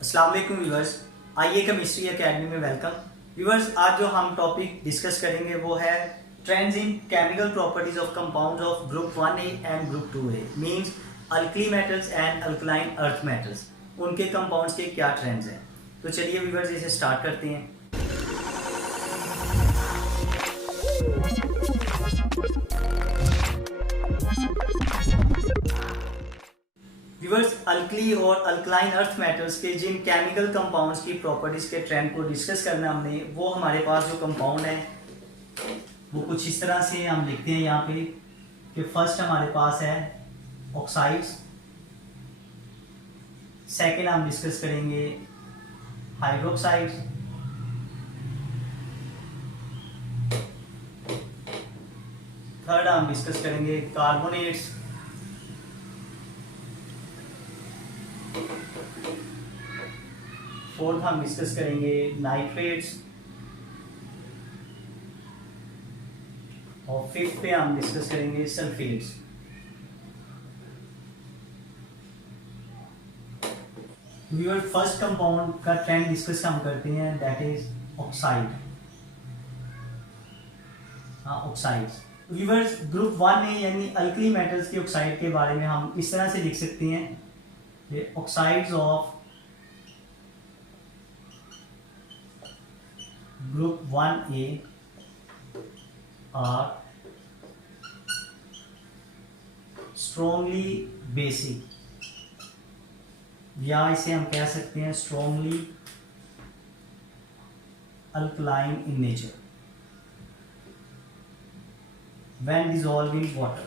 अस्सलाम वालेकुम व्यूअर्स, आइए केमिस्ट्री एकेडमी में वेलकम। व्यूअर्स, आज जो हम टॉपिक डिस्कस करेंगे वो है trends in chemical properties of compounds of group 1A and group 2A, means alkali metals and alkaline earth metals. उनके कंपाउंड्स के क्या ट्रेंड्स हैं। तो चलिए व्यूअर्स, इसे स्टार्ट करते हैं। व्यूअर्स, अल्कली और अल्कलाइन अर्थ मेटल्स के जिन केमिकल कंपाउंड्स की प्रॉपर्टीज के ट्रेंड को डिस्कस करना हमने, वो हमारे पास जो कंपाउंड है वो कुछ इस तरह से हम लिखते हैं यहाँ पे कि फर्स्ट हमारे पास है ऑक्साइड्स, सेकेंड हम डिस्कस करेंगे हाइड्रोक्साइड्स, थर्ड हम डिस्कस करेंगे कार्बोनेट्स, फोर्थ हम डिस्कस करेंगे नाइट्रेट्स, और फिफ्थ पे हम डिस्कस करेंगे सल्फेट्स। व्यूअर, फर्स्ट कंपाउंड का ट्रेंड डिस्कस हम करते हैं, that is oxide. Oxides viewers, group 1A यानी अल्कली मेटल्स के ऑक्साइड के बारे में हम इस तरह से लिख सकते हैं, oxides of group 1A are strongly basic, या इसे हम कह सकते हैं strongly alkaline in nature when dissolved in water.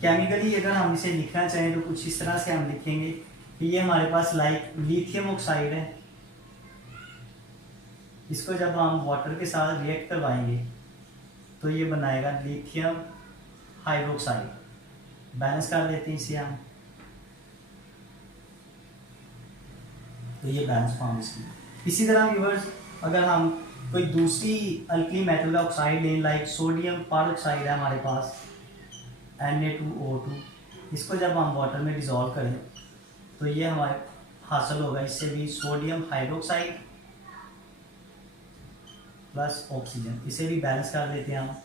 Chemically अगर हम इसे लिखना चाहें तो कुछ इस तरह से हम लिखेंगे कि ये हमारे पास लाइक लिथियम ऑक्साइड है। इसको जब हम वाटर के साथ रिएक्ट करवाएंगे तो ये बनाएगा लिथियम हाइड्रोक्साइड। बैलेंस कर देते हैं इसे हम, तो ये बैलेंस फॉर्म इसकी। इसी तरह व्यूअर्स, अगर हम कोई दूसरी अल्कली मेटल का ऑक्साइड लें, लाइक सोडियम परऑक्साइड है हमारे पास Na2O2, इसको जब हम वाटर में डिज़ोल्व करें तो ये हमारे हासिल होगा इससे भी सोडियम हाइड्रोक्साइड प्लस ऑक्सीजन। इसे भी बैलेंस कर देते हैं हम।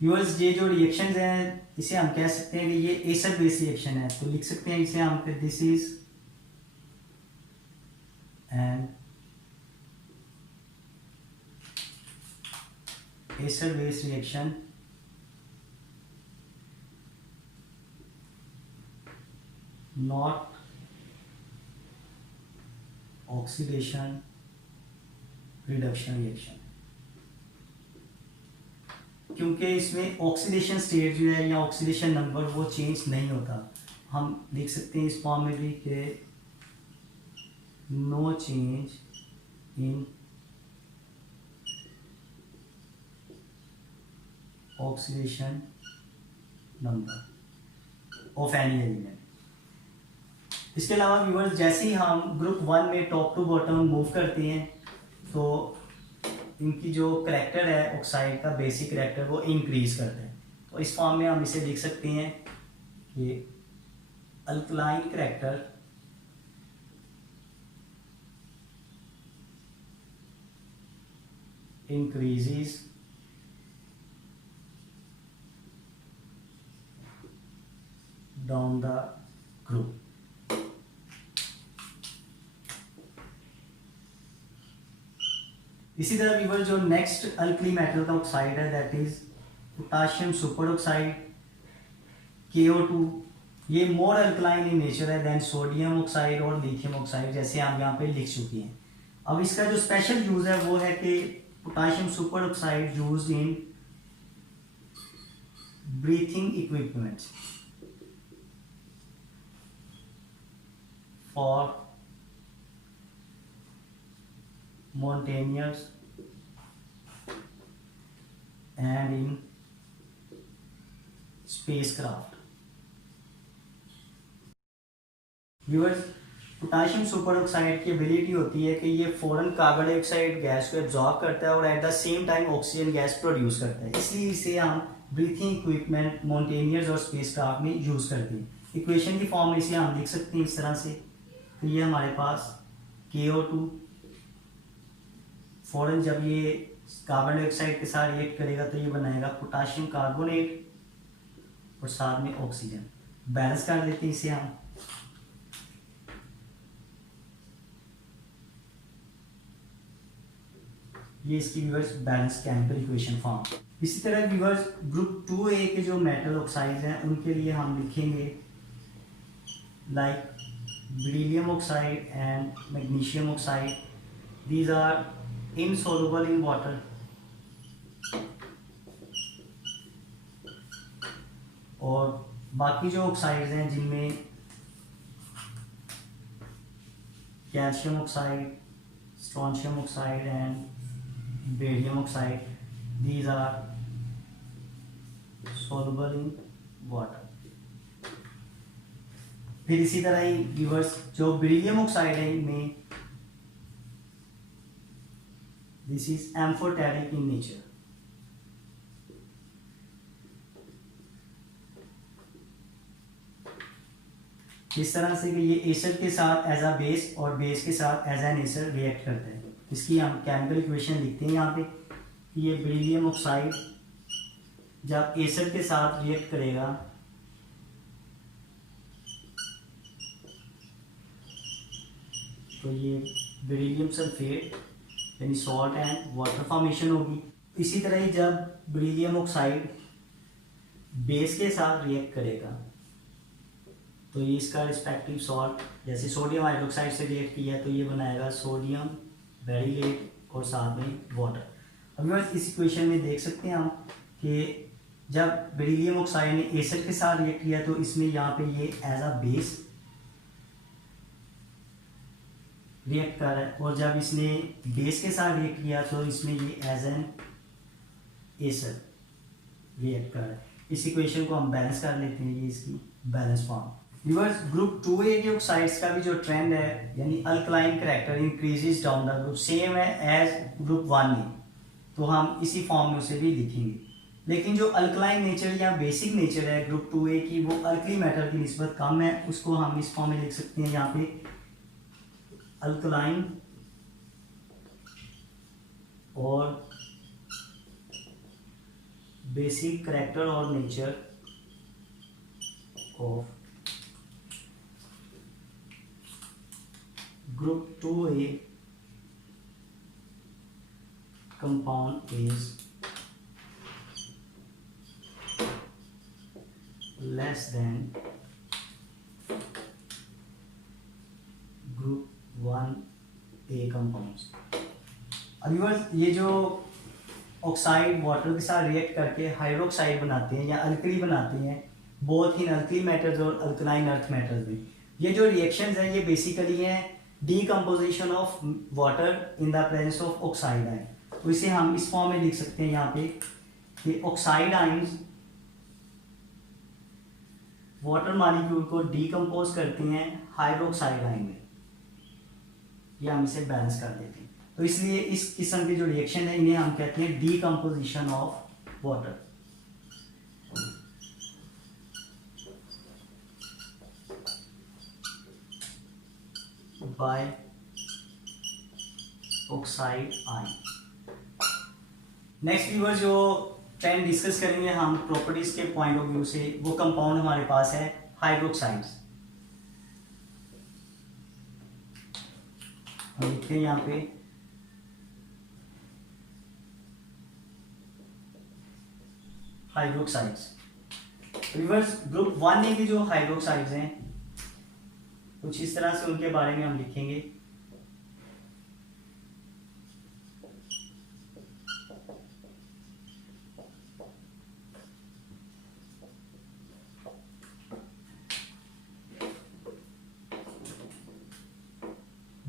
व्यूअर्स, ये जो रिएक्शंस हैं इसे हम कह सकते हैं कि ये एसिड बेस रिएक्शन है, तो लिख सकते हैं इसे हम कि this is an acid base reaction not oxidation reduction reaction, क्योंकि इसमें ऑक्सीडेशन स्टेट जो है या ऑक्सीडेशन नंबर वो चेंज नहीं होता। हम लिख सकते हैं इस फॉर्म में भी कि no change in oxidation number of any element. इसके अलावा व्यूअर्स, जैसे ही हम ग्रुप 1 में टॉप टू बॉटम मूव करते हैं तो इनकी जो करैक्टर है ऑक्साइड का बेसिक करैक्टर वो इंक्रीज करता है। तो इस फॉर्म में हम इसे लिख सकते हैं कि alkaline character increases down the group. इसी तरह व्यूअर, जो नेक्स्ट अल्कली मेटल का ऑक्साइड है that is potassium super oxide KO2। ये मोर अल्कलाइन इन नेचर है देन सोडियम ऑक्साइड और लिथियम ऑक्साइड, जैसे हम यहाँ पे लिख चुके हैं। अब इसका जो स्पेशल यूज है वो है कि potassium super oxide used in breathing equipments for mountaineers and in spacecraft. Viewers, potassium super oxide की एबिलिटी होती है कि ये फ़ौरन कार्बन डाइऑक्साइड गैस को एब्जॉर्ब करता है और at the same time oxygen gas produce करता है, इसलिए इसे हम ब्रीथिंग इक्विपमेंट माउंटेनियर्स और स्पेसक्राफ्ट में यूज़ करते हैं। इक्वेशन की फॉर्म में इसे हम लिख सकते हैं इस तरह से, तो ये हमारे पास KO2 फ़ौरन जब ये कार्बन डाइऑक्साइड के साथ रिएक्ट करेगा तो ये बनाएगा पोटाशियम कार्बोनेट और साथ में ऑक्सीजन। बैलेंस कर लेते हैं इसे हम। ये इसकी viewers balance chemical equation form. इसी तरह व्यूअर्स ग्रुप 2A के जो मेटल ऑक्साइड्स हैं उनके लिए हम लिखेंगे like beryllium oxide and magnesium oxide, these are insoluble in water और बाकी जो ऑक्साइड्स हैं जिनमें calcium oxide, strontium oxide and barium oxide, these are soluble in water। फिर इसी तरह ही व्यूअर्स जो बेरिलियम ऑक्साइड है इनमें this is amphoteric in nature। इस तरह से कि ये एसिड के साथ एज अ बेस और बेस के साथ एज एन एसिड रिएक्ट करता है। इसकी हम केमिकल इक्वेशन लिखते हैं यहाँ पे कि ये बेरिलियम ऑक्साइड जब एसिड के साथ रिएक्ट करेगा तो ये बेरिलियम सल्फेट यानी सॉल्ट एंड वाटर फॉर्मेशन होगी। इसी तरह ही जब बेरिलियम ऑक्साइड बेस के साथ रिएक्ट करेगा तो ये इसका रिस्पेक्टिव सॉल्ट, जैसे सोडियम हाइड्रोक्साइड से रिएक्ट किया तो ये बनाएगा सोडियम बेरिलेट और साथ में वाटर। अब इस इक्वेशन में देख सकते हैं हम कि जब बेरिलियम ऑक्साइड ने एसिड के साथ रिएक्ट किया तो इसमें यहाँ पे ये एज अ बेस रिएक्ट कर रहा है और जब इसने बेस के साथ रिएक्ट किया तो इसमें ये एज एन एसिड रिएक्ट कर रहा है। इस इक्वेशन को हम बैलेंस कर लेते हैं, ये इसकी balance form. Viewers group 2A के ऑक्साइड्स का भी जो ट्रेंड है यानी alkaline character increases down the group same है एज ग्रुप 1A, तो हम इसी फॉर्म में उसे भी लिखेंगे। लेकिन जो अल्कलाइन नेचर या बेसिक नेचर है ग्रुप 2A की वो अल्कली मैटर की निस्बत कम है, उसको हम इस फॉर्म में लिख सकते हैं यहाँ पे अल्कलाइन और बेसिक कैरेक्टर और nature of group 2A compound is less than group 1A compounds। अब व्यूअर्स ये जो ऑक्साइड वाटर के साथ रिएक्ट करके हाइड्रोक्साइड बनाते हैं या अल्कली बनाते हैं बोथ इन अल्कली मेटल्स और अल्कलाइन अर्थ मेटल्स में, ये जो रिएक्शंस हैं ये बेसिकली हैं decomposition of water in the presence of oxide ion. तो इसे हम इस फॉर्म में लिख सकते हैं यहाँ पे कि ऑक्साइड आयंस वाटर मॉलिक्यूल को डीकम्पोज करते हैं हाइड्रोक्साइड आयन में, ये हम इसे बैलेंस कर देते हैं। तो इसलिए इस किस्म के जो रिएक्शन है इन्हें हम कहते हैं decomposition of water. By oxide ion. Next viewer जो ट्रेंड डिस्कस करेंगे हम प्रॉपर्टीज के पॉइंट ऑफ व्यू से, वो कंपाउंड हमारे पास है हाइड्रोक्साइड्स। हम लिखते हैं यहाँ पे हाइड्रोक्साइड्स। रिवर्स ग्रुप 1A के जो हाइड्रोक्साइड्स हैं कुछ इस तरह से उनके बारे में हम लिखेंगे।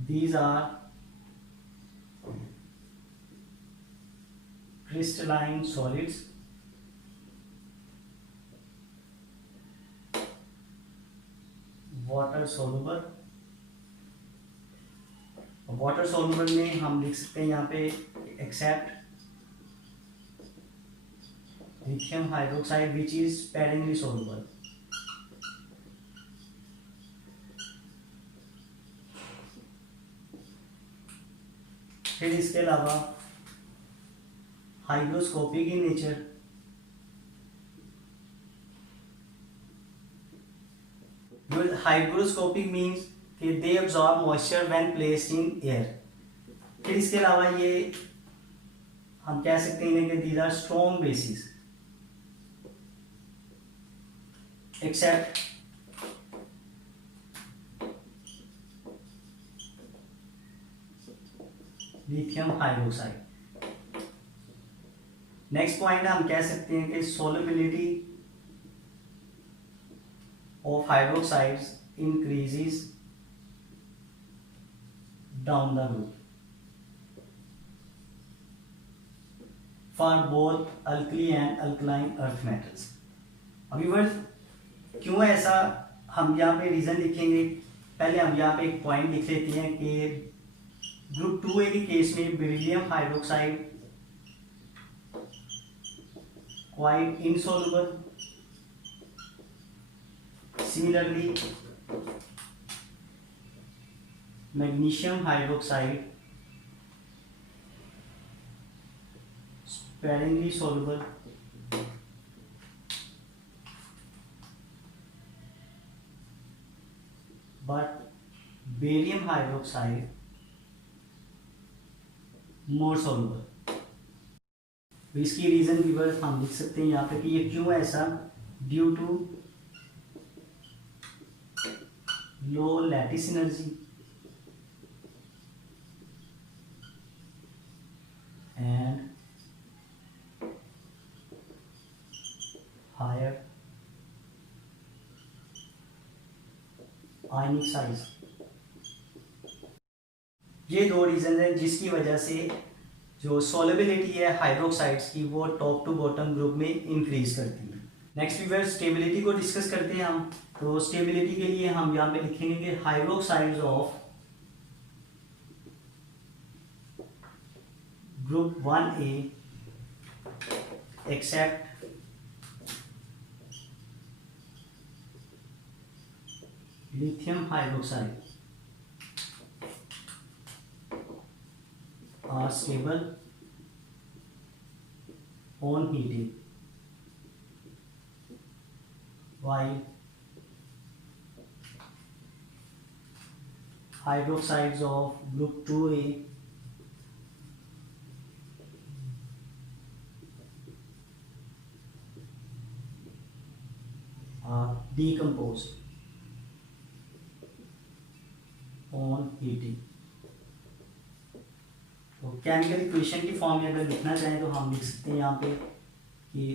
These are crystalline solids water soluble water soluble में हम लिख सकते हैं यहाँ पे except lithium hydroxide which is sparingly soluble. फिर इसके अलावा hygroscopic in nature, hygroscopic means कि they absorb moisture when placed in air. फिर इसके अलावा ये हम कह सकते हैं कि these are strong bases except lithium hydroxide. Next point हम कह सकते हैं कि solubility of hydroxides increases down the route for both alkali and alkaline earth metals। अभी वर्ष क्यों ऐसा, हम यहाँ पे रीज़न लिखेंगे। पहले हम यहाँ पे एक पॉइंट लिख लेते हैं कि ग्रुप 2A के केस में beryllium hydroxide quite insoluble, similarly magnesium hydroxide sparingly soluble, but barium hydroxide more soluble। तो इसकी रीजन व्यूअर्स हम लिख सकते हैं यहाँ पे कि ये क्यों ऐसा, due to low lattice energy and higher ionic size। ये दो रीजन है जिसकी वजह से जो सोलेबिलिटी है हाइड्रोक्साइड्स की वो टॉप टू बॉटम ग्रुप में इंक्रीज करती है। नेक्स्ट व्यूअर स्टेबिलिटी को डिस्कस करते हैं हम। तो स्टेबिलिटी के लिए हम यहाँ पे लिखेंगे कि hydroxides of group 1A except lithium hydroxide are stable on heating, while hydroxides of group 2A are decomposed on heating। तो केमिकल इक्वेशन की फॉर्म में अगर लिखना चाहें तो हम लिख सकते हैं यहाँ पे कि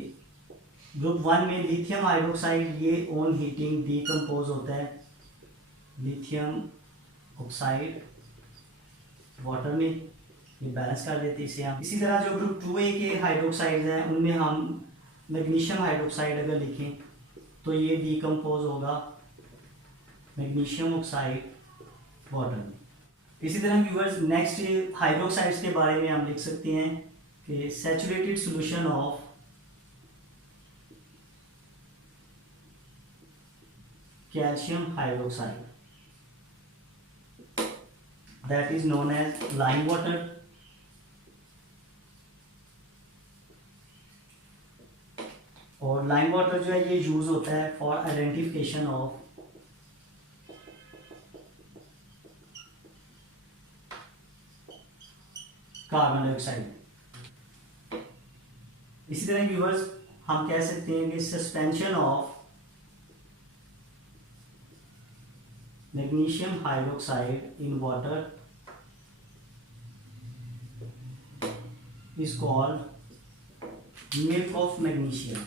ग्रुप 1 में लिथियम हाइड्रोक्साइड ये ऑन हीटिंग डीकम्पोज होता है लिथियम ऑक्साइड वाटर में, ये बैलेंस कर देते हैं इसे हम। इसी तरह जो ग्रुप 2A के हाइड्रोक्साइड हैं उनमें हम मैग्नीशियम हाइड्रोक्साइड अगर लिखें तो ये डीकम्पोज होगा मैग्नीशियम ऑक्साइड वाटर में। इसी तरह व्यूअर्स नेक्स्ट हाइड्रोक्साइड्स के बारे में हम लिख सकते हैं कि saturated solution of calcium hydroxide that is known as lime water. और लाइम वाटर जो है ये यूज होता है for identification of carbon dioxide. इसी तरह व्यूअर्स हम कह सकते हैं कि suspension of magnesium hydroxide in water is called milk of magnesium.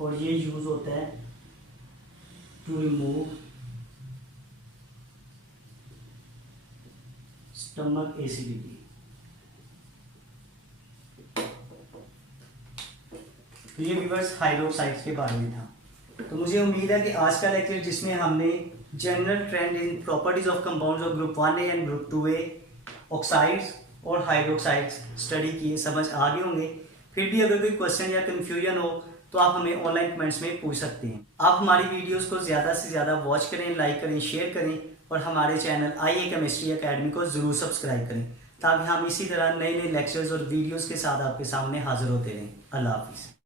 और ये यूज होता है to remove stomach acidity। तो ये व्यूअर्स हाइड्रोक्साइड्स के बारे में था। तो मुझे उम्मीद है कि आज का लेक्चर जिसमें हमने general trend in properties of compounds of group 1A and group 2A, oxides और हाइड्रोक्साइड्स स्टडी किए, समझ आ गए होंगे। फिर भी अगर कोई क्वेश्चन या कन्फ्यूजन हो तो आप हमें ऑनलाइन कमेंट्स में पूछ सकते हैं। आप हमारी वीडियोस को ज़्यादा से ज़्यादा वॉच करें, लाइक करें, शेयर करें और हमारे चैनल IA केमिस्ट्री एकेडमी को ज़रूर सब्सक्राइब करें ताकि हम इसी तरह नए नए लेक्चर्स और वीडियोस के साथ आपके सामने हाजिर होते रहें। अल्लाह हाफिज़।